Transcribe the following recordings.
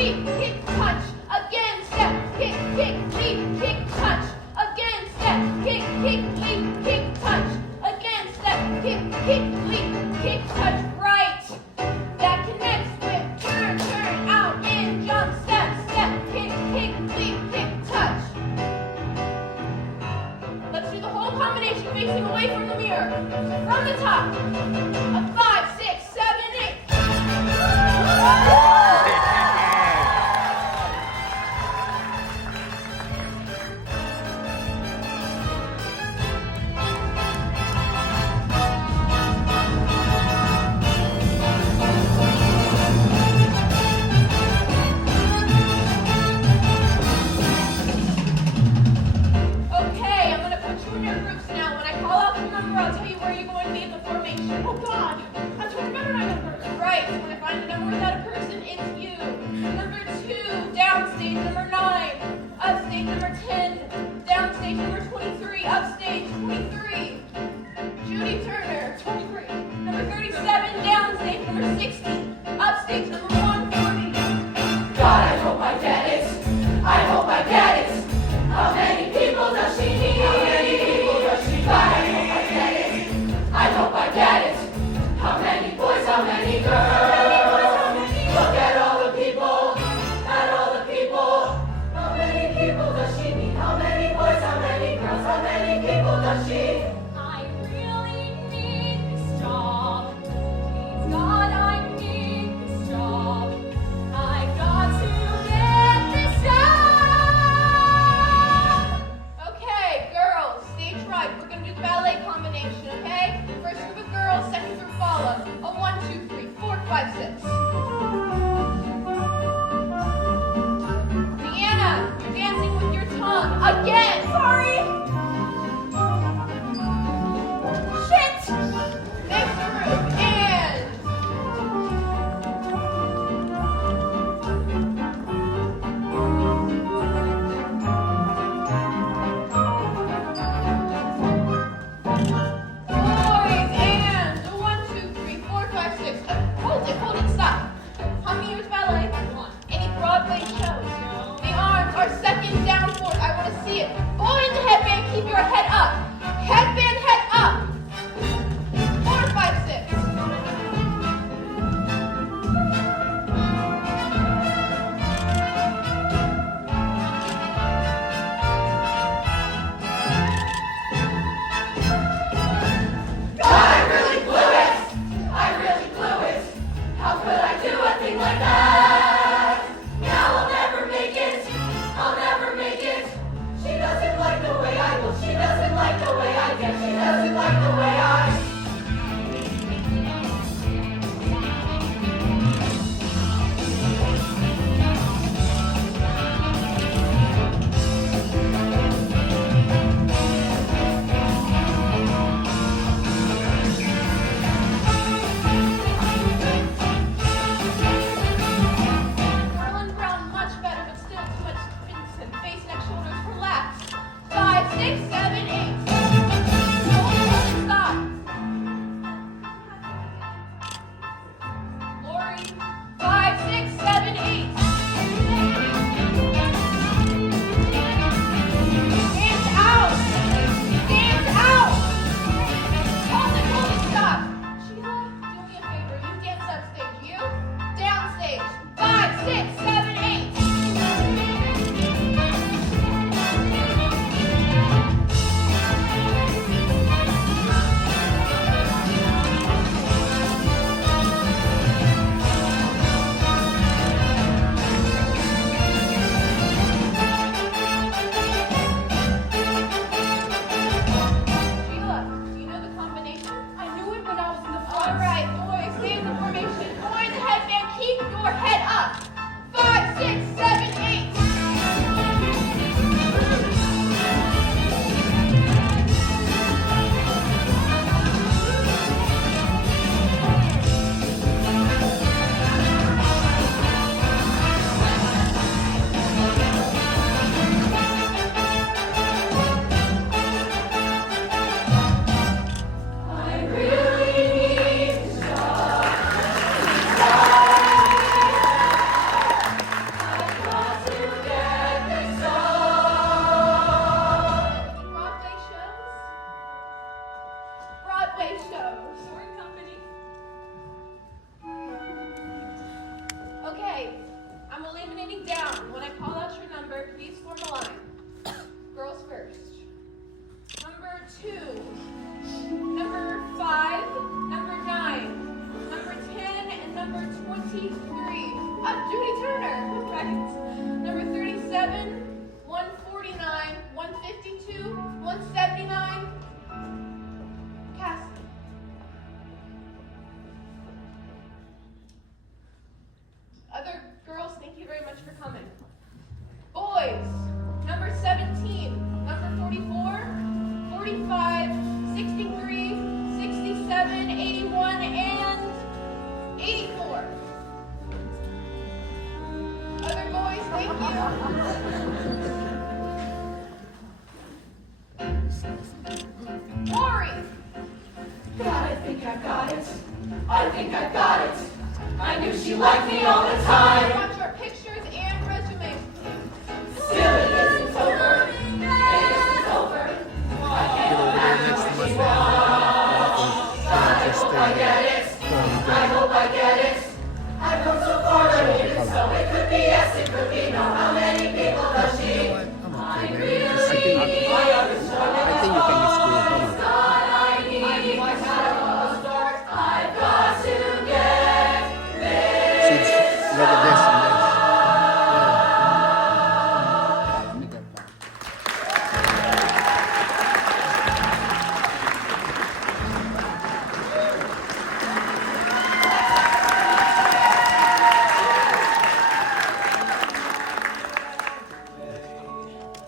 leap, kick, touch. Again, step, kick, leap, kick, touch. Again, step, kick, leap, kick, touch. Again, step, kick, leap, kick, touch. Right. That connects with turn, out, in, jump, step, kick, leap, kick, touch. Let's do the whole combination facing away from the mirror. From the top. A 5, 6, 7, 8. Okay, I'm going to put you in your groups now. When I call out the number, I'll tell you where you're going to be in the formation. Oh, God. I have to remember my numbers. Right. So when I find a number without a person, it's you. Number 2, downstage. Number 9, upstage. Number 10, downstage. Number 23, upstage. 23, Judy Turner. 23. Number 37, downstage. Number 60, upstage. Number 140. God, I hope I get it. I hope I get it. How many people does she need? How many people does she need? God, I hope I get it. I hope I get it. How many boys, how many girls? Look at all the people, How many people does she need? How many boys, how many girls? How many people does she? I really need this job. Please, God, I need this job. I've got to get this job. Okay, girls, stage right. We're going to do the ballet combination, okay? First group of girls, second group follow. A 1, 2, 3, 4, 5, 6. Deanna, you're dancing with your tongue. Again! Sorry! Shit! Next group, and... Boys, and 1, 2, 3, 4, 5, 6. Hold it, stop. How many years ballet? 1. Any Broadway shows? No. The arms are second down forward. I want to see it. Boy in the headband, keep your head up. Headband, head up. 4, 5, 6. God, I really blew it. How could I do a thing like that? Now I'll never make it. I'll never Lori! God, I think I've got it. I think I've got it. I knew she liked me all the I time. want your pictures and resume. Still, it isn't over. It isn't over. I can't imagine what she wants. God, I hope I get it. I hope I get it. I've come so far to leave it, so it could be yes, it could be no. How many people does she? I really my other struggle is God, I need my start. I've got to get this. Look at this and this.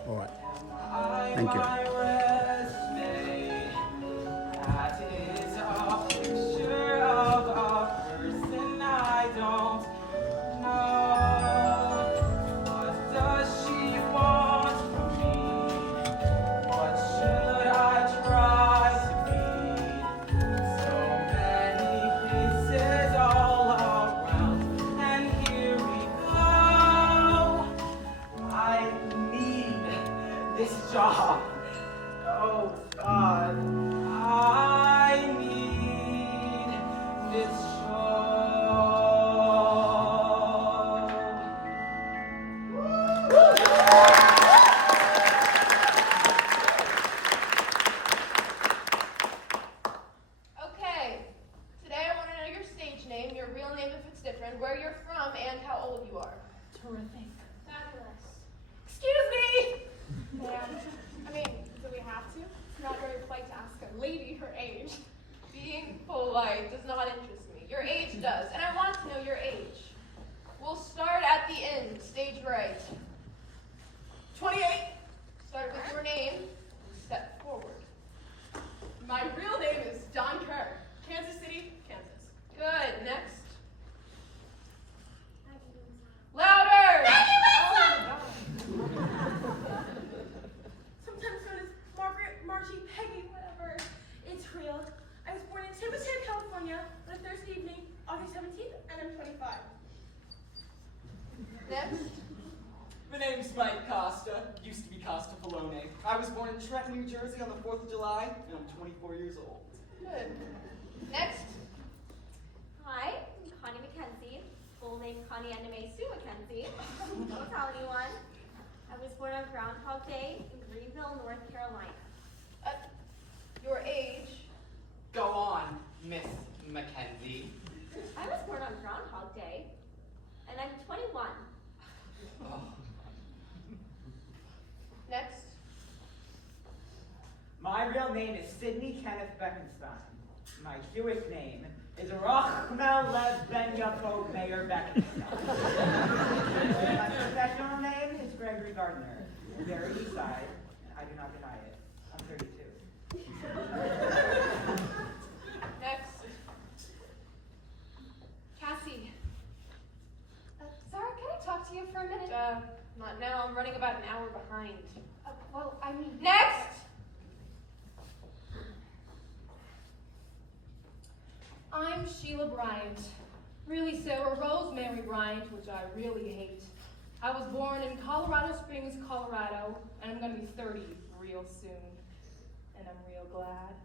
All right. Thank you. That is a picture of a person I don't know. What does she want from me? What should I try to be? So many faces all around, and here we go. I need this job. Oh God, I need this job. Okay, today I want to know your stage name, your real name if it's different, where you're from, and how old you are. Terrific. Fabulous. Excuse me! Ma'am, I mean, do we have to? It's not very polite to ask a lady her age. Being polite does not interest me. Your age does, and I want to know your age. We'll start at the end, stage right. 28. Start with your name and step forward. My real name is Don Kerr, Kansas City, Kansas. Good, next. Louder! Sometimes known as Margaret, Margie, Peggy, whatever. It's real. I was born in San Jose, California on a Thursday evening, August 17th, and I'm 25. Next. My name's Mike Costa, used to be Costa Polone. I was born in Trenton, New Jersey on the 4th of July, and I'm 24 years old. Good. Next. Hi, I'm Connie McKenzie. Full name Connie Anime Sue McKenzie. Don't tell anyone. I was born on Groundhog Day in Greenville, North Carolina. Your age. Go on, Miss Mackenzie. I was born on Groundhog Day, and I'm 21. Oh. Next. My real name is Sidney Kenneth Beckenstein. My Jewish name is Rachmel Lev Ben Yaakov Meir Beckenstein. My professional name is Gregory Gardner. Very east side, and I do not deny it. I'm 32. Next. Cassie. Sarah, can I talk to you for a minute? Not now. I'm running about an hour behind. Well, I mean... Next! I'm Sheila Bryant. Really Sarah Rosemary Bryant, which I really hate. I was born in Colorado Springs, Colorado, and I'm going to be 30 real soon. And I'm real glad.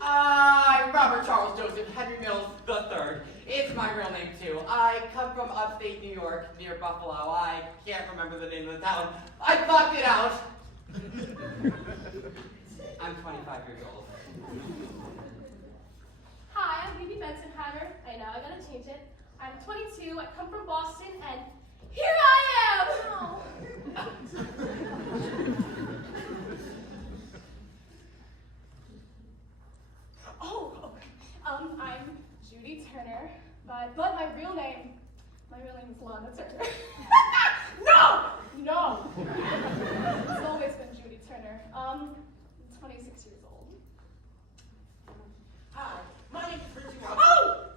I'm Robert Charles Joseph Henry Mills III. It's my real name too. I come from upstate New York, near Buffalo. I can't remember the name of the town. I blocked it out. I'm 25 years old. Hi, I'm Bibi Bensenheimer. I know, I gotta change it. I'm 22, I come from Boston, and here I am! I'm Judy Turner, but my real name is Lana Turner. No! It's always been Judy Turner. I'm 26 years old. Hi, my name is Richie Oh!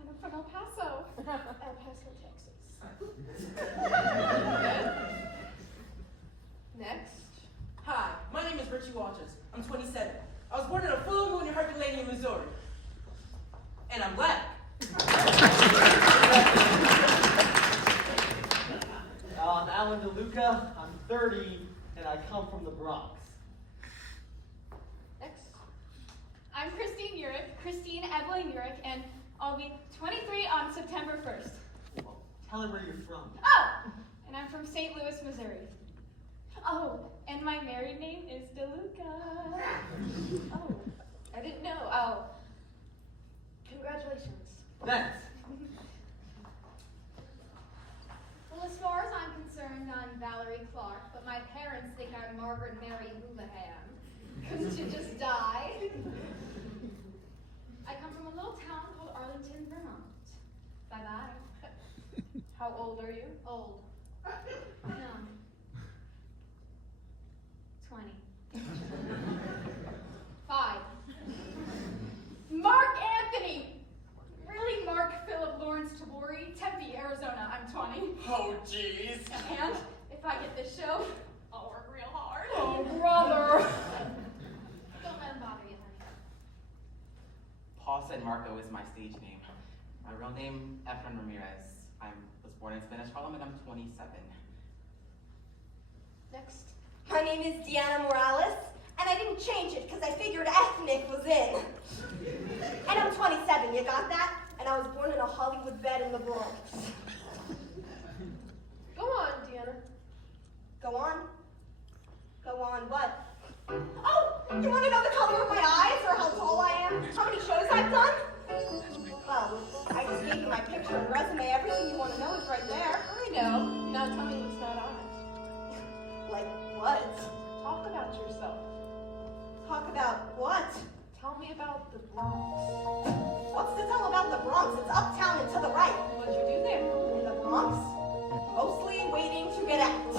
And I'm from El Paso, Texas. Next. Hi, my name is Richie Walters. I'm 27. I was born in a full moon in Herculaneum, Missouri. And I'm black. I'm Alan DeLuca. I'm 30, and I come from the Bronx. Next. I'm Christine Evelyn Urick, and I'll be 23 on September 1st. Well, tell her where you're from. Oh! And I'm from St. Louis, Missouri. Oh, and my married name is DeLuca. Oh, I didn't know. Oh, congratulations. Thanks. Well, as far as I'm concerned, I'm Valerie Clark, but my parents think I'm Margaret Mary Houlihan. Couldn't you just die? I come from a little town called Arlington, Vermont. Bye-bye. How old are you? Old. No. 20. 5. Mark Anthony! Really, Mark Philip Lawrence Tabori, Tempe, Arizona. I'm 20. Oh, jeez. And if I get this show, I'll work real hard. Oh, brother. Don't let him bother you, honey. Paul said Marco is my stage name. My real name, Efren Ramirez. I was born in Spanish Harlem and I'm 27. Next. My name is Deanna Morales, and I didn't change it because I figured ethnic was in. And I'm 27, you got that? And I was born in a Hollywood bed in the Bronx. Go on, Deanna. Go on. Go on, what? Oh, you want to know the color of my eyes or how tall I am? How many shows I've done? Well, I just gave you my picture and resume. Everything you want to know is right there. I know. Now tell me what's not on it. Like what? Talk about yourself. Talk about what? Tell me about the Bronx. What's to tell about the Bronx? It's uptown and to the right. What'd you do there? In the Bronx? Mostly waiting to get out.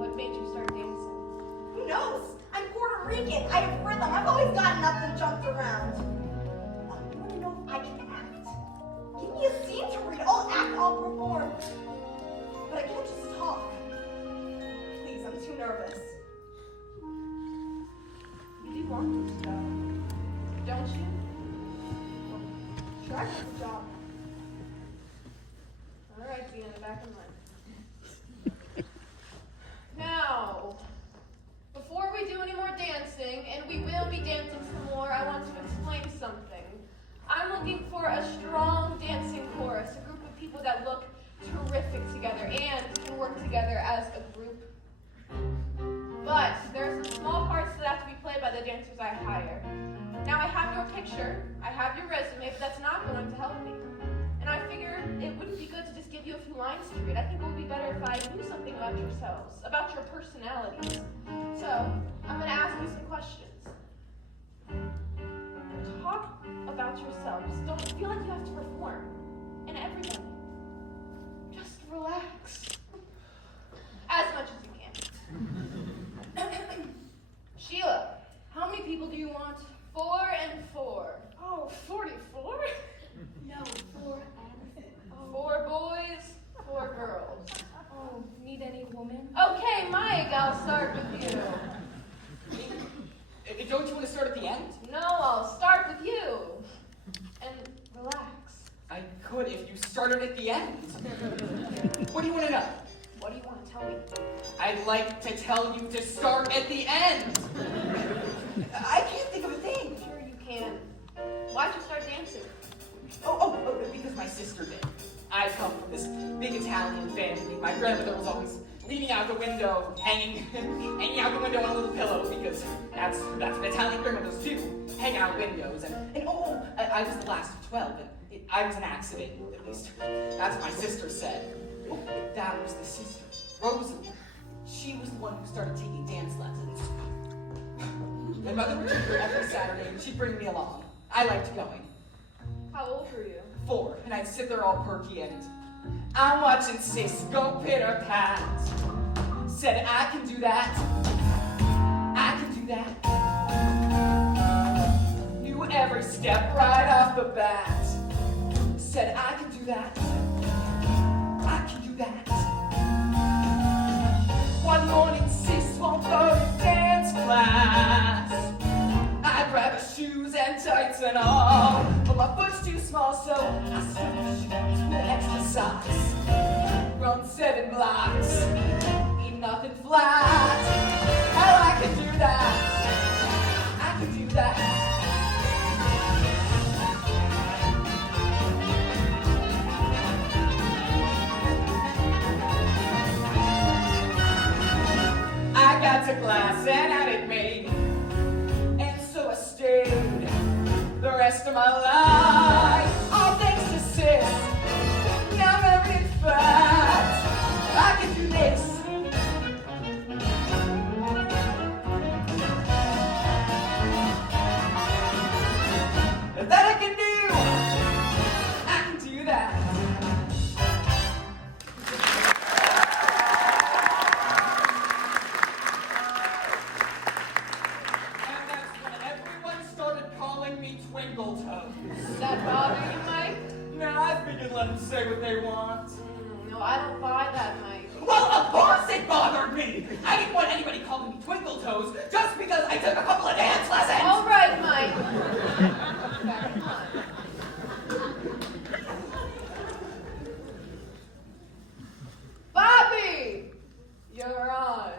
What made you start dancing? Who knows? I'm Puerto Rican. I have rhythm. I've always gotten up and jumped around. You want to know if I can act? Give me a scene to read. I'll act, I'll perform. But I can't just talk. Please, I'm too nervous. You do want this stuff, don't you? Well, try for the job. All right, Deanna, back in line. Now, before we do any more dancing, and we will be dancing some more, I want to explain something. I'm looking for a strong dancing chorus, a group of people that look terrific together and can work together as a group. But there are some small parts that have to be played by the dancers I hire. Now I have your picture, I have your resume, but that's not going to help me. And I figured it wouldn't be good to just give you a few lines to read. I think it would be better if I knew something about yourselves, about your personalities. So, I'm going to ask you some questions. Talk about yourselves. Don't feel like you have to perform. And everybody, just relax. As much as you can. Sheila, how many people do you want? 4 and 4. Oh, 44? No, 4 and 4 boys, 4 girls. Oh, need any woman? Okay, Mike, I'll start with you. Don't you want to start at the end? No, I'll start with you. And relax. I could if you started at the end. What do you want to know? What do you want to tell me? I'd like to tell you to start at the end. I can't think of a thing. Sure you can. Why'd you start dancing? Oh, because my sister did. I come from this big Italian family. My grandmother was always leaning out the window, hanging out the window on a little pillow, because that's what Italian grandmothers do, hang out windows. And I was the last of 12, and I was an accident, at least that's what my sister said. Oh, that was the sister, Rosie. She was the one who started taking dance lessons. My mother would take her every Saturday, and she'd bring me along. I liked going. How old were you? 4, and I'd sit there all perky and I'm watching Cisco pitter pat. Said I can do that. I can do that. Knew every step right off the bat. Said I can do that. I can do that. One morning, sis won't go to dance class. I grab her shoes and tights and all, but my foot's too small, so I switch to the extra size. Run 7 blocks, eat nothing flat. Hell, I can do that. I can do that. I got to class and had it made, and so I stayed the rest of my life. All thanks to sis. Now I'm everything's fat. I can do this. That I can do. I can do that. And that's when everyone started calling me Twinkle Toes. Does that bother you, Mike? Nah, I figured let them say what they want. No, I don't buy that, Mike. Well, of course it bothered me. I didn't want anybody calling me Twinkle Toes just because I took a couple of dance lessons. All right, Mike. Back on. Bobby, you're on.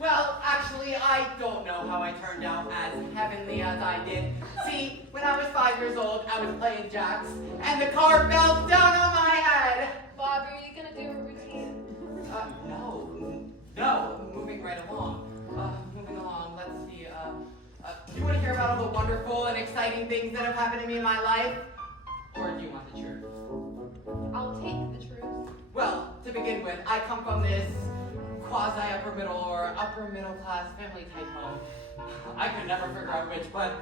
Well, actually, I don't know how I turned out as heavenly as I did. See, when I was 5 years old, I was playing jacks, and the car fell down on my head. Bobby, are you gonna do a routine? No, moving right along. Let's see, do you want to hear about all the wonderful and exciting things that have happened to me in my life? Or do you want the truth? I'll take the truth. Well, to begin with, I come from this quasi-upper middle or upper middle class family type home. I could never figure out which, but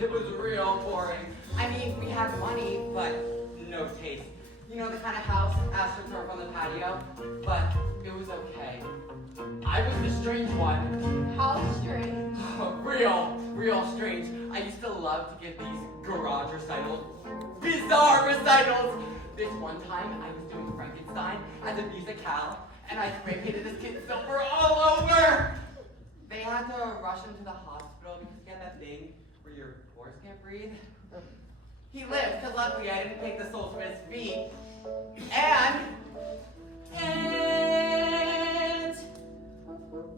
it was real boring. I mean, we had money, but no taste. You know, the kind of house astroturf on the patio, but it was okay. I was the strange one. How strange. Real strange. I used to love to give these garage recitals, bizarre recitals. This one time, I was doing Frankenstein as a musicale, and I spray painted this kid silver all over. They had to rush him to the hospital because he had that thing where your pores can't breathe. He lived, because luckily I didn't take the soles from his feet. And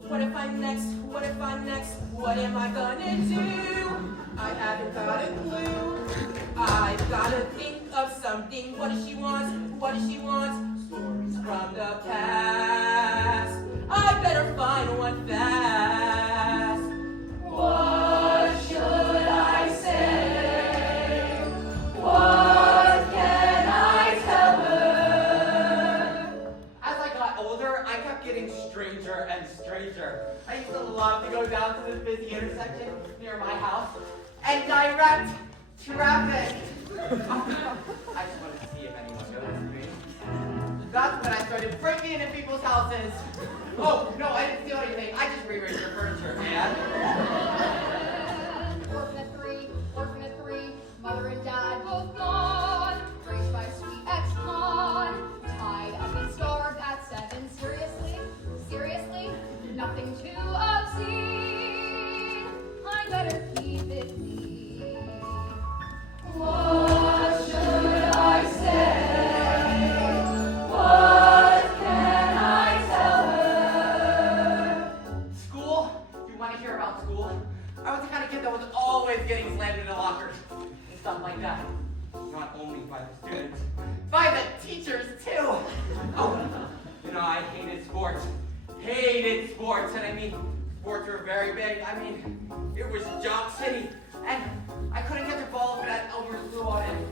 what if I'm next? What if I'm next? What am I gonna do? I haven't got a clue. I've gotta think of something. What does she want? What does she want? Stories from the past. I better find one fast. What should I say? What can I tell her? as I got older, I kept getting stranger and stranger. I used to love to go down to this busy intersection near my house and direct traffic. I just wanted to see if anyone noticed me. That's when I started breaking into people's houses. Oh, no, I didn't steal anything. I just rearranged your furniture, man. Orphan at 3, mother and dad both gone, raised by a sweet ex-con, tied up and starved at 7. Seriously, nothing too obscene. I better keep it clean. What should I say? What can I tell her? School? You want to hear about school? I was the kind of kid that was always getting slammed into lockers and stuff like that. Not only by the students, by the teachers too. Oh, you know, I hated sports. And I mean, sports were very big. I mean, it was Jock City. And I couldn't get the ball if it had Elmer's glue on it.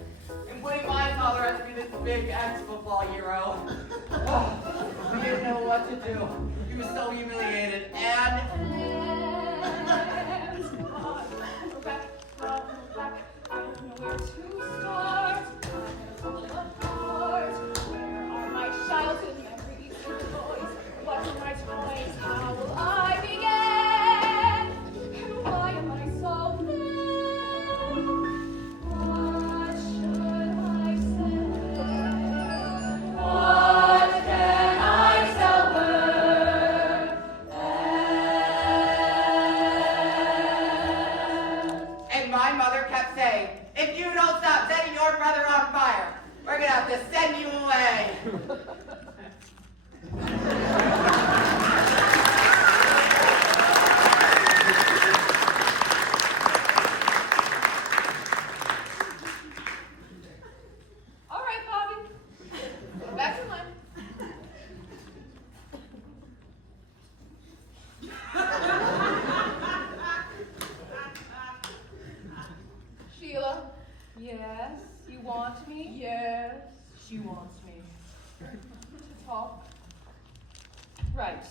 And Woody my father had to be this big ex-football hero. Oh, he didn't know what to do. He was so humiliated. And Go back. I don't know where to start. I'm falling apart. Where are my childhood memories? Toys? What are my toys? How will I begin? And why am I so thin? What should Yes, you want me? Yes. She wants me. To talk. Right.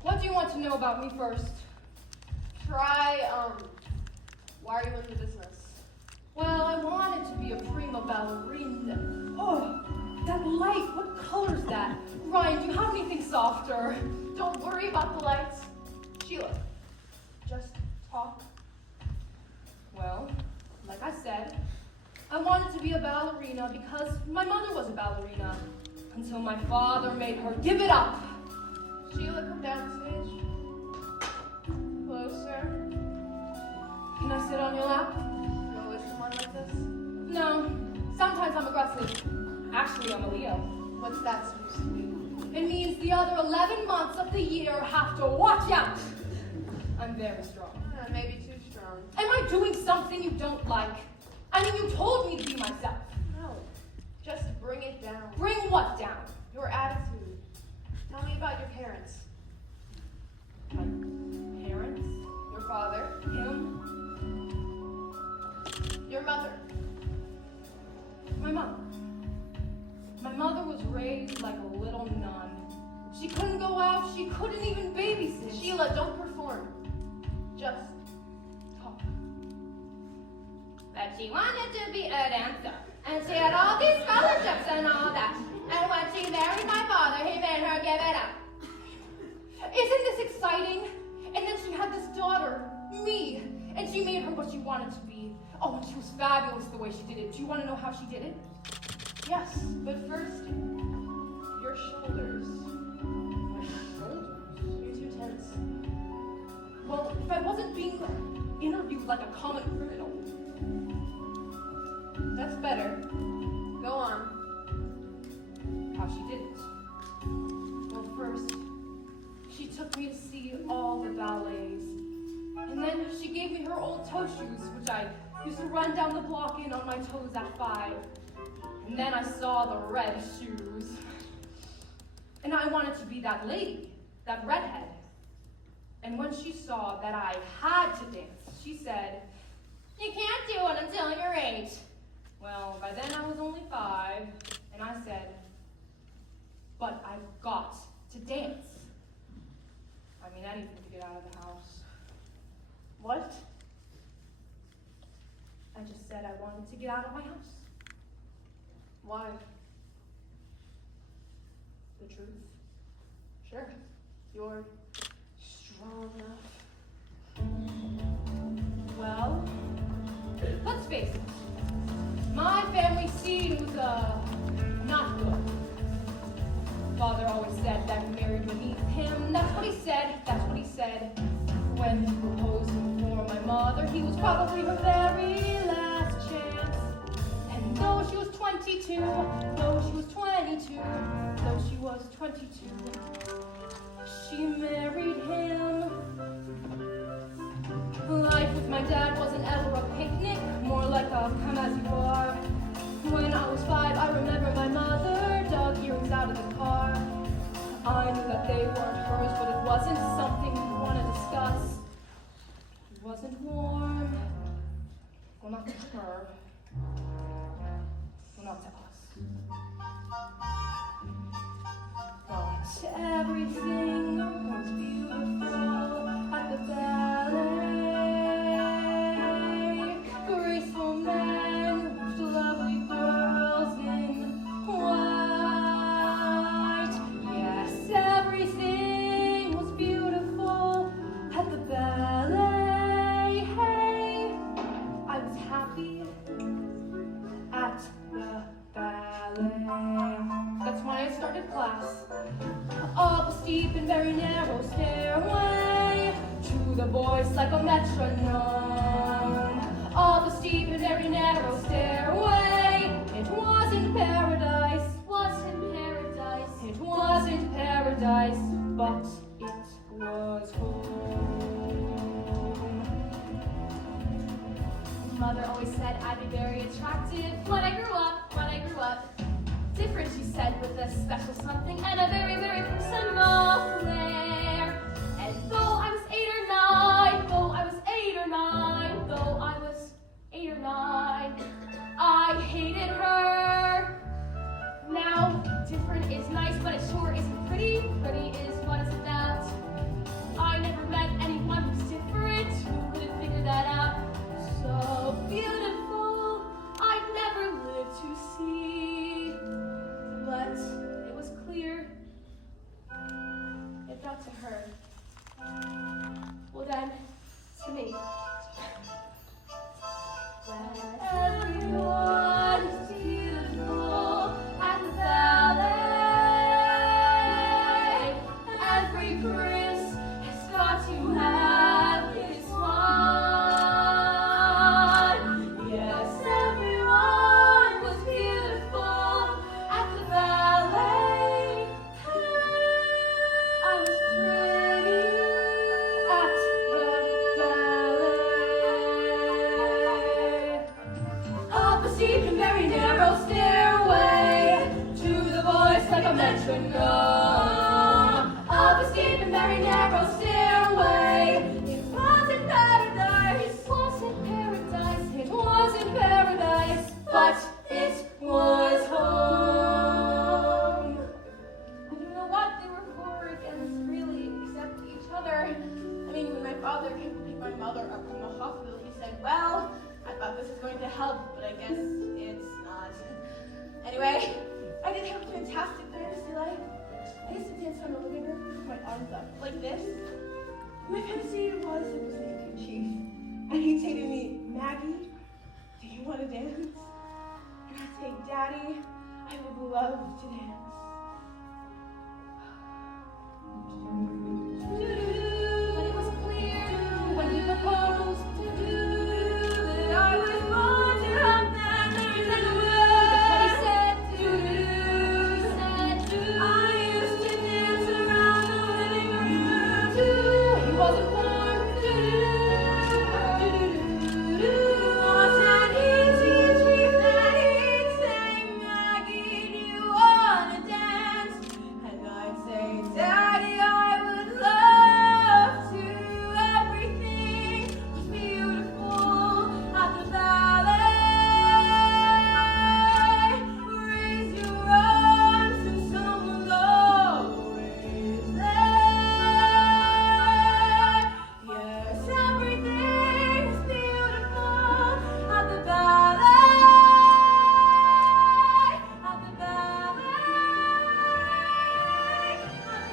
What do you want to know about me first? Why are you in the business? Well, I wanted to be a prima ballerina. Oh, that light, what color's that? Ryan, do you have anything softer? Don't worry about the lights. Sheila, just talk. Well, like I said, I wanted to be a ballerina because my mother was a ballerina until my father made her give it up. Sheila, come down stage. Closer. Can I sit on your lap? You always someone like this? No, sometimes I'm aggressive. Actually, I'm a Leo. What's that supposed to mean? It means the other 11 months of the year have to watch out. I'm very strong. Maybe too strong. Am I doing something you don't like? I mean, you told me to be myself. No. Just bring it down. Bring what down? Your attitude. Tell me about your parents. My parents? Your father. Him? Your mother. My mother. My mother was raised like a little nun. She couldn't go out. She couldn't even babysit. Sheila, don't perform. Just talk. But she wanted to be a dancer, and she had all these scholarships and all that. And when she married my father, he made her give it up. Isn't this exciting? And then she had this daughter, me, and she made her what she wanted to be. Oh, and she was fabulous the way she did it. Do you want to know how she did it? Yes, but first, your shoulders. My shoulders? You're too tense. Well, if I wasn't being interviewed like a common criminal. That's better. Go on. How she did it? Well, first, she took me to see all the ballets. And then she gave me her old toe shoes, which I used to run down the block in on my toes at 5. And then I saw the red shoes. And I wanted to be that lady, that redhead. And when she saw that I had to dance, she said, You can't do it until you're 8. well, by then I was only 5. And I said, but I've got to dance. I mean, anything to get out of the house. What? I just said I wanted to get out of my house. Why? The truth. Sure. You're strong enough. Well, let's face it. My family seems, not good. Father always said that he married beneath him. That's what he said. That's what he said. When he proposed for my mother, he was probably her very last chance. And though she was 22, though she was 22, though she was 22, she married him. Life with my dad wasn't ever a picnic, more like a come as you are. When I was 5, I remember my mother dug earrings out of the car. I knew that they weren't hers, but it wasn't something we want to discuss. It wasn't warm. Well, not to her. Well, not to us. But everything was beautiful at the ballet. Graceful men with lovely girls in white. Yes, everything was beautiful at the ballet. Hey, I was happy at the ballet. That's when I started class. Up a steep and very narrow stairway to the voice like a metronome. Up a steep and very narrow stairway. It wasn't paradise. Wasn't paradise. It wasn't paradise, but it was home. Mother always said I'd be very attractive when I grew up. Different, she said, with a special something and a very, very personal flair. And though I was 8 or 9, I hated her. Now, different is nice, but it sure isn't pretty. Pretty is what it's about. I never met anyone who's different, who couldn't figure that out. So beautiful, I'd never live to see. But it was clear it got to her. Well then, to me. Everyone is beautiful at the ballet. Every prince has got to have his swan. Yes, everyone was beautiful at the ballet. I was pretty at the ballet. Up a steep and very narrow stairway to the voice like a metronome. Up a steep and very narrow stairway. It wasn't paradise. Wasn't paradise. It wasn't paradise, but it was home. I don't know what they were for against, really, except each other. I mean, when my father came to pick my mother up from the hospital, he said, well, I thought this was going to help, but I guess it's not. Anyway, I did have a fantastic fantasy life. I used to dance around the living room with my arms up like this. My fantasy was it was named Chief. And he'd say to me, Maggie, do you want to dance? And I'd say, Daddy, I would love to dance. But it was clear when he proposed that I was born to have that night in the world. He said, I used to dance around the living room. He wasn't born. Wasn't easy, Chief, that he'd say, Maggie, do you wanna dance? And I'd say, Daddy, I would love to. Everything was beautiful at the ballet. Raise your arms and someone's always there. Yes, everything was beautiful at the ballet. At the ballet. At the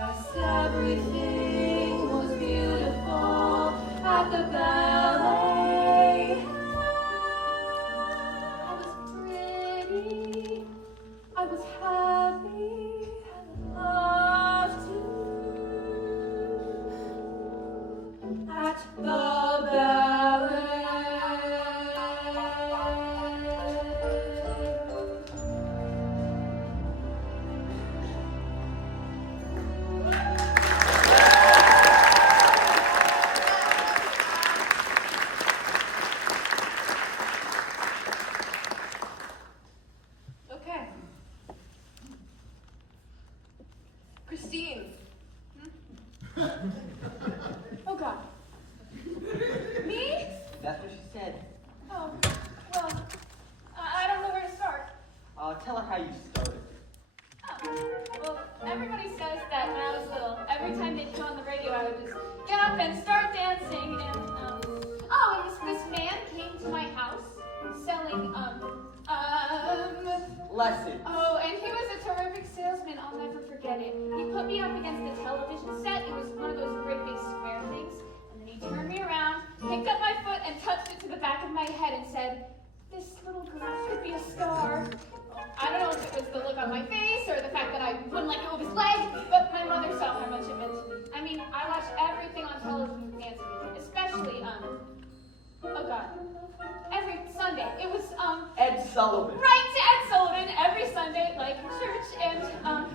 Yes, everything was beautiful at the ballet. I was pretty, I was happy, and loved to at the ballet. Okay. Christine. Oh God. Me? That's what she said. Oh, well, I don't know where to start. Tell her how you started. Oh, well, everybody says that when I was little, every time they'd come on the radio, I would just get up and start dancing. And this man came to my house selling Lesson. Oh, and he was a terrific salesman. I'll never forget it. He put me up against the television set. It was one of those great big square things. And then he turned me around, picked up my foot, and touched it to the back of my head and said, "This little girl could be a star." I don't know if it was the look on my face or the fact that I wouldn't let go of his leg, but my mother saw how much it meant to me. I mean, I watched everything on television with Nancy, especially, oh God, every Sunday. It was, Ed Sullivan. Right, Ed Sullivan, every Sunday, like church, and, I'm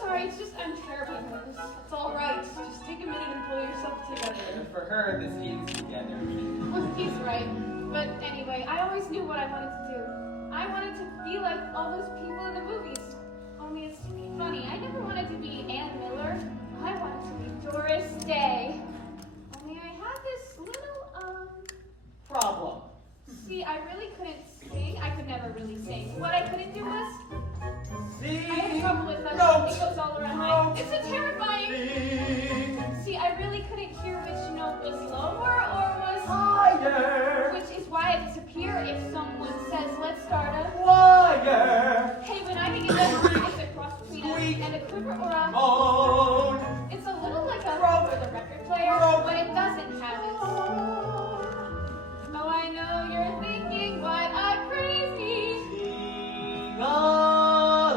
sorry. sorry. It's just I'm terribly nervous. It's all right. Just take a minute and pull yourself together. And for her, this is together. Well, he's right. But anyway, I always knew what I wanted to do. I wanted to be like all those people in the movies. Only it's funny. I never wanted to be Ann Miller. I wanted to be Doris Day. Only I had this little, Problem. See, I really couldn't sing. I could never really sing. What I couldn't do was, See? I had trouble with them. Note. It goes all around my, Note. it's a terrifying. See, I really couldn't hear which note was lower or was Higher. which is why I disappear if someone says, let's start a Wire. hey, when I begin to it's a cross between Squeak. and a quiver or a Moan. it's a little like a Rope. with a record player, Rope. but it doesn't have it. Oh, I know you're thinking, what a crazy.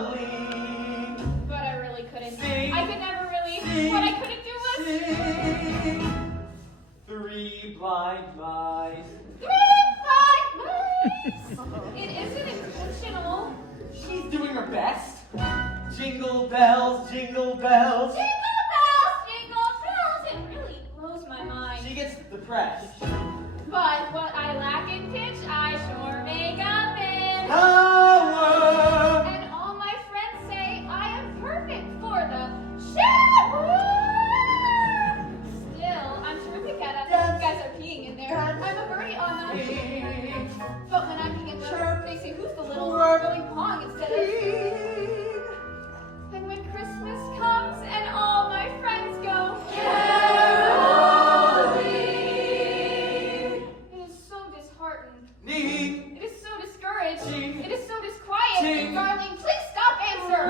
Sing-a-ling. But I really couldn't. Sing. I could never really. Sing. What I couldn't do was. Sing. Three blind mice. It isn't intentional. She's doing her best. Jingle bells, jingle bells. Jingle bells, jingle bells. It really blows my mind. She gets depressed. But what I lack in pitch, I sure make up in Power. And all my friends say I am perfect for the show. Still, I'm terrific at it. You guys are peeing in there. I'm a birdie on the. But when I'm being chirp, they say who's the little going pong instead of. And when Christmas comes and all my friends go caroling, it is so disheartened. Need. It is so discouraged. Ching. It is so disquiet. Ching. Darling, please stop answer.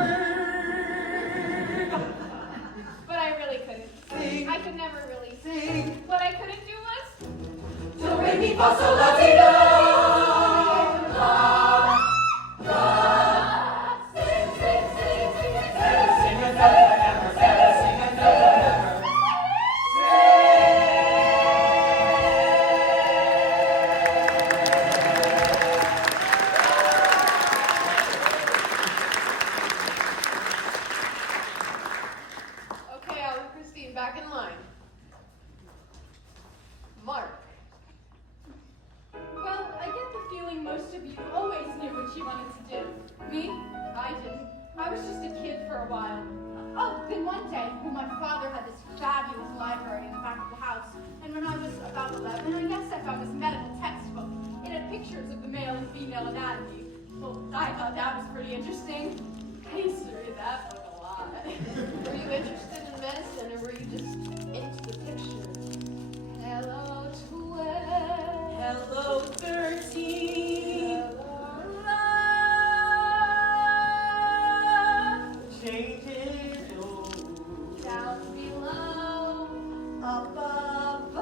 But I really couldn't. Sing. I could never really. Sing. What I couldn't do was. Do, re, mi, fa, sol, la, ti, do. La, la. Sing, sing, sing, sing, sing. Better sing it better than ever. Better sing it better than ever. Okay, Alan and Christine, back in line. Mark. Well, I get the feeling most of you always knew what you wanted to do. Me? I didn't. I was just a kid for a while. Oh, then one day, when my father had this fabulous library in the back of the house, and when I was about 11, I guess I found this medical textbook. It had pictures of the male and female anatomy. Well, I thought that was pretty interesting. I used to read that book a lot. Were you interested in medicine or were you just into the pictures? Hello, 12. Hello, 13. Changes. Down below. Up above.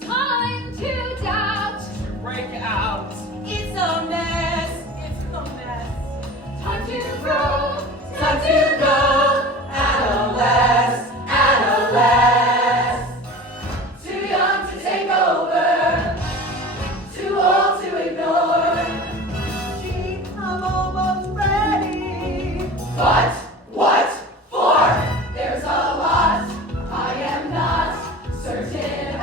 Time to doubt. Break out. It's a mess. It's a mess. Time to grow. Time to go. Adolescence, adolescence. Too young to take over. Too old to ignore. Gee, I'm almost ready. But what for? There's a lot I am not certain of.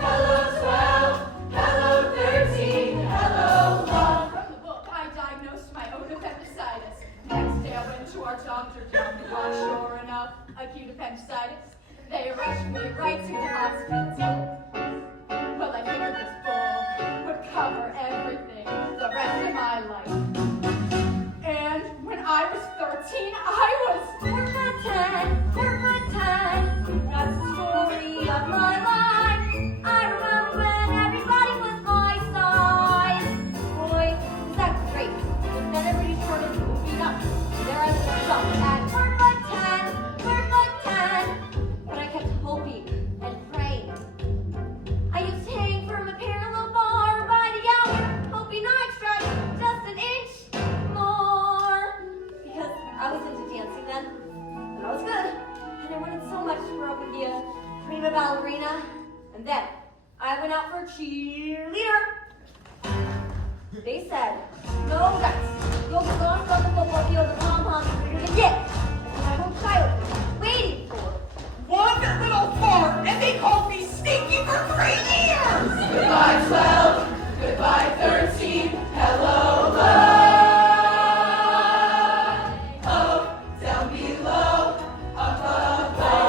Hello 12, hello 13, hello love. From the book, I diagnosed my own appendicitis. Next day I went to our doctor, Dr. Ross. Sure enough, acute appendicitis. They rushed me right to the hospital. Well, I figured this book would cover everything the rest of my life. And when I was 13, I was 4 foot 10, 4 foot 10. That's the story of my life. I remember when everybody was my size. Boy, is that great. But then everybody started moving up. There I was stuck at 4 foot 10, 4 foot 10. But I kept hoping and praying. I used to hang from a parallel bar by the hour, hoping I'd strike just an inch more. Because I was into dancing then, and I was good, and I wanted so much to grow up and be a prima ballerina. And then I went out for a cheerleader. They said, No guts. You'll be gone from the football field and pom-poms for you to get. That's my whole childhood waiting for. One little fart, and they called me stinky for 3 years! Goodbye 12, goodbye 13, hello love. Oh, down below, up above.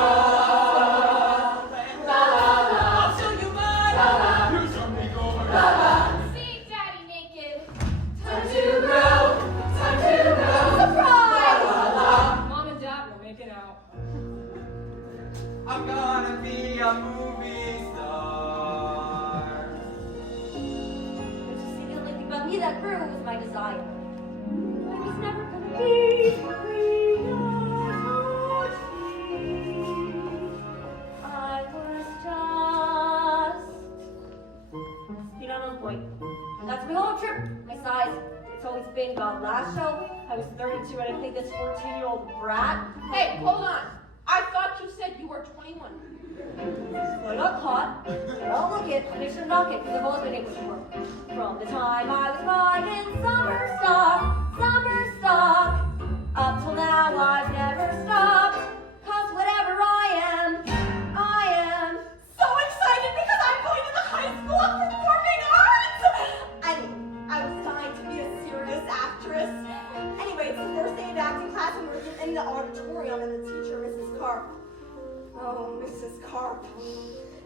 La la la, I'll show you mine! la la, You show me over. la la. See Daddy naked. Time to grow, time to grow. Surprise! La la. Mom and Dad were making out. I'm gonna be a movie star. But you see, the only thing about me that grew was my desire. I was never gonna be I was just, you know, on point. That's my whole trip, my size. It's always been gone. Last show, I was 32, and I think this 14-year-old brat. Hey, hold on. I thought you said you were 21. So I got caught, and I'll look it, and I should knock it, because I've always been able to work. From the time I was born in summer stock, up till now I've never stopped, cause whatever I am so excited because I'm going to the High School of Performing Arts! I was dying to be a serious actress. Anyway, it's the first day of acting class, and we're in the auditorium, and the teacher, Mrs. Carp. Oh, Mrs. Carp.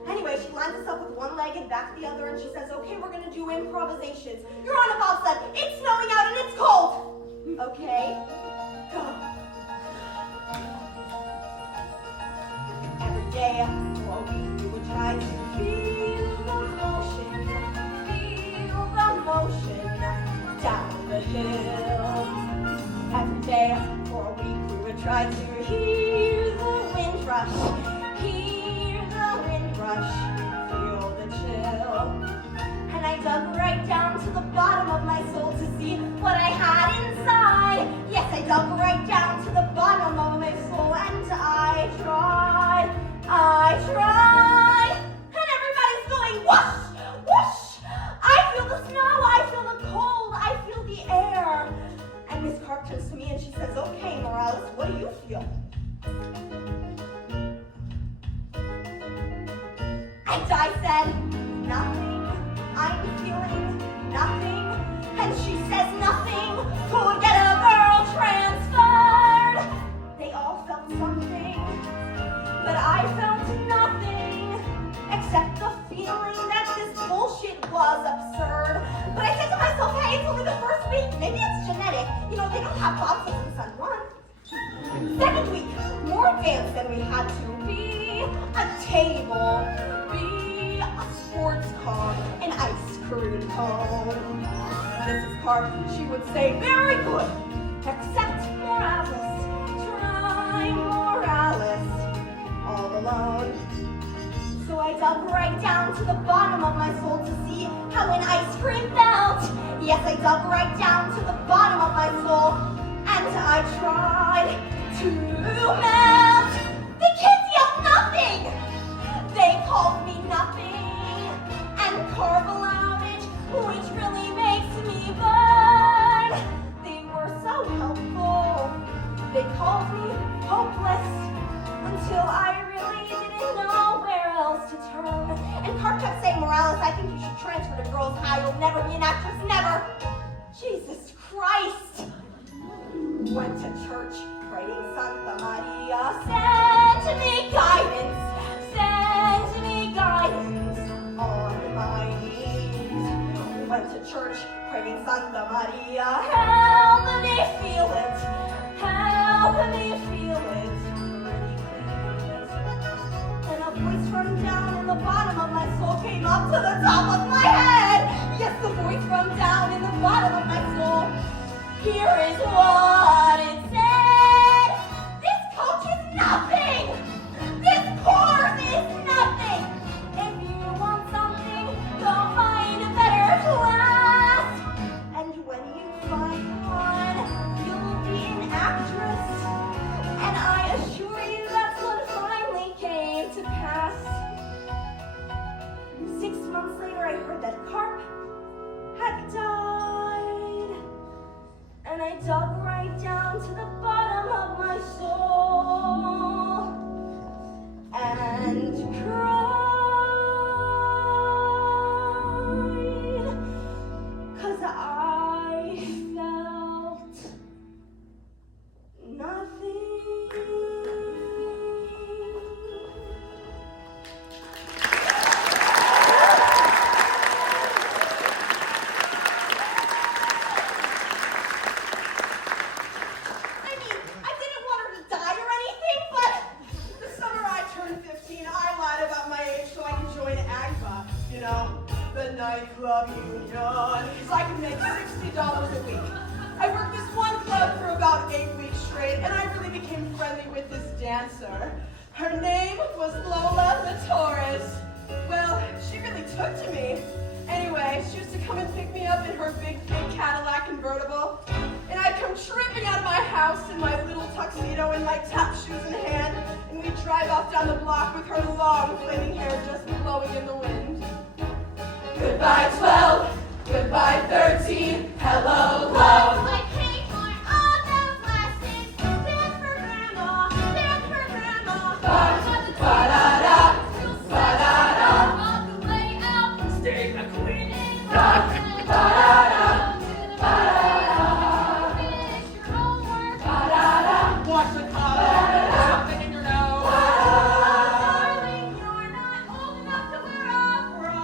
Anyway, she lines us up with one leg and back the other, and she says, okay, we're gonna do improvisations. You're on a bobsled. It's snowing out and it's cold. Okay, go. Every day, for a week, we would try to feel the motion down the hill. Every day, for a week, we would try to hear the wind rush, feel the chill. And I dug right down to the bottom of my soul to see what I had inside. Yes, I dug right down to the bottom of my soul, and I tried. And everybody's going whoosh, whoosh. I feel the snow, I feel the cold, I feel the air. And Miss Carp turns to me and she says, okay, Morales, what do you feel? And I said, nothing, I'm feeling nothing. And she says, nothing could get a girl transferred. They all felt something, but I felt nothing, except the feeling that this bullshit was absurd. But I said to myself, hey, it's only the first week, maybe it's genetic. You know, they don't have bobsleds in Sun Run. Second week, more advanced than we had to be. A table, be a sports car, an ice cream cone. Mrs. Carp, she would say, very good, except Morales. Try Morales, all alone. So I dug right down to the bottom of my soul to see how an ice cream felt. Yes, I dug right down to the bottom of my soul, and I tried to melt. The kids yelled nothing. They called me nothing, and Carp allowed it, which really makes me burn. They were so helpful. They called me hopeless until I really didn't know where else to turn. And Carp kept saying, Morales, I think you should transfer to Girls High. You'll never be an actress, never. Jesus Christ. Went to church, praying Santa Maria, send me guidance on my knees. Went to church, praying Santa Maria, help me feel it, pretty please. And a voice from down in the bottom of my soul came up to the top of my head. Yes, the voice from down in the bottom of my soul. Here is what it said. This coach is nothing. This course is nothing. If you want something, go find a better class. And when you find one, you'll be an actress. And I assure you that's what finally came to pass. 6 months later, I heard that Carp had died. Her name was Lola the Taurus. Well, she really took to me. Anyway, she used to come and pick me up in her big Cadillac convertible. And I'd come tripping out of my house in my little tuxedo and my tap shoes in hand. And we'd drive off down the block with her long flaming hair just blowing in the wind. Goodbye 12, goodbye 13, hello love. Like cake for all those lessons. Dance for grandma, dance for grandma. Ba-da-da, ba-da-da. Walk the way out. Stay a queen. Ba-da-da, ba-da-da. Finish your homework. Ba-da-da, Watch the color. Something in your nose. Darling, you're not old enough to wear a bra.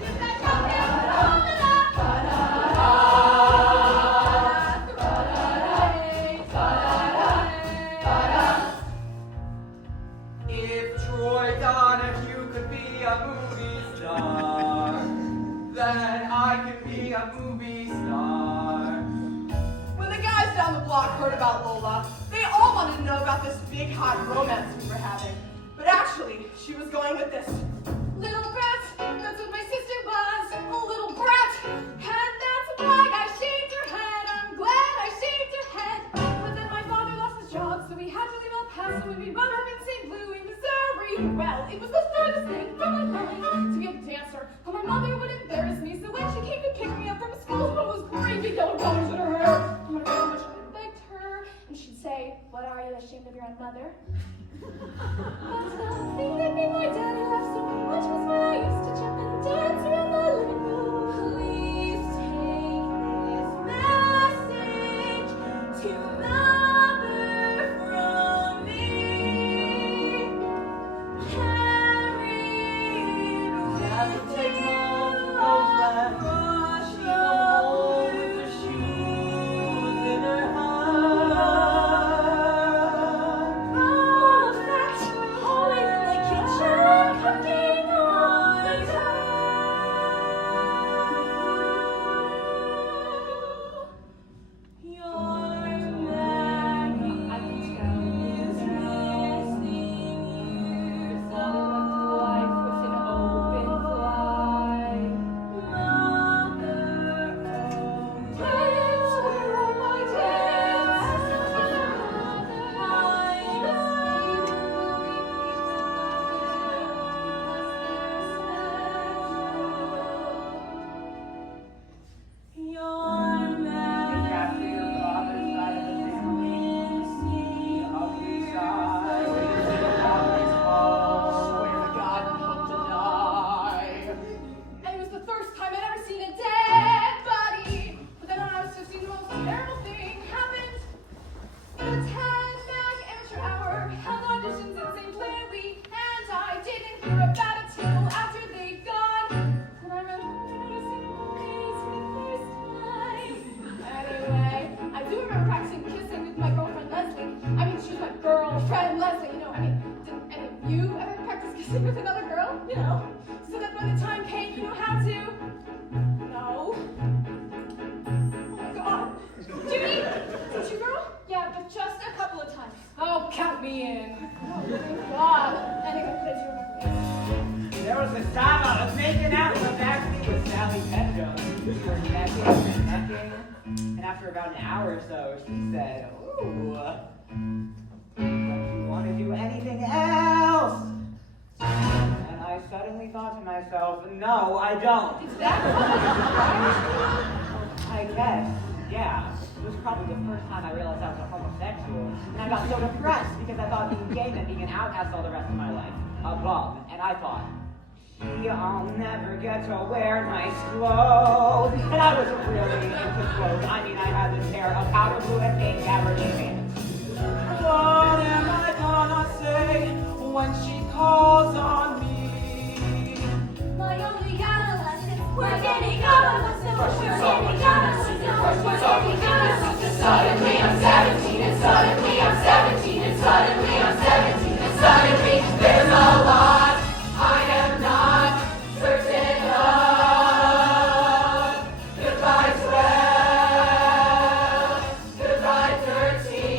You got your hair old enough. If Troy Donahue could be a movie star, then I could be a movie star. When the guys down the block heard about Lola, they all wanted to know about this big hot romance we were having. But actually, she was going with this little brat. That's what my sister was, a little brat. And that's why I shaved her head. I'm glad I shaved her head. But then my father lost his job, so we had to leave El Paso and we wound up in St. Louis, Missouri. Well, it was the furthest thing from my mind to be a dancer. But my mother would embarrass me, so when she came to pick me up from school, it was great big yellow colors in her hair. No matter how much I begged her, and she'd say, "What are you, ashamed of your own mother?" But the thing that made my daddy laugh so much was when I used to jump and dance around the living room. Please take this message to mother from me. Carry it Have to take with Mom you to Roseland. across She come home with her shoes in her hand. Oh, that's always in the kitchen, cooking all the time. Your Maggie is missing you. Father left life with an open fly. Mother, oh, dance with my Your After your father's side of the family, the ugly side, always falls. Swear to God, we hope to die. And it was the first time I'd ever seen a dead body. But then when I was 15, the most terrible thing happened. The 10-bag amateur hour held auditions in St. Louis, and I didn't hear about it till after they'd gone. And I remember noticing boys for the first time. Anyway, I do remember practicing kissing with my girlfriend Leslie. I mean, she was my girlfriend Leslie, you know. I mean, did any of you ever practice kissing with another girl? You know, so that when the time came, you know how to. No. Oh my God. Jimmy, did you, girl? Yeah, but just a couple of times. Oh, count me in. Oh, thank God. Anyway, did you remember me? There was this time I was making out in the backseat with Sally Pendrum. We were necking and necking, and after about an hour or so, she said, "Ooh, don't you want to do anything else?" And I suddenly thought to myself, "No, I don't." Is that what I guess, yeah. It was probably the first time I realized I was a homosexual. And I got so depressed because I thought being gay meant being an outcast all the rest of my life. A bum. And I thought, gee, I'll never get to wear nice clothes. And I was really into clothes. I mean, I had this pair of powder blue and pink gabardine pants. What am I gonna say when she calls on me? My only adolescence, we're getting adolescent, we're getting adolescent, we're getting adolescent. Suddenly I'm 17, and suddenly I'm 17, and suddenly I'm 17, and suddenly there's a lot I am not certain of. Goodbye 12, goodbye 13.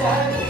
Daddy's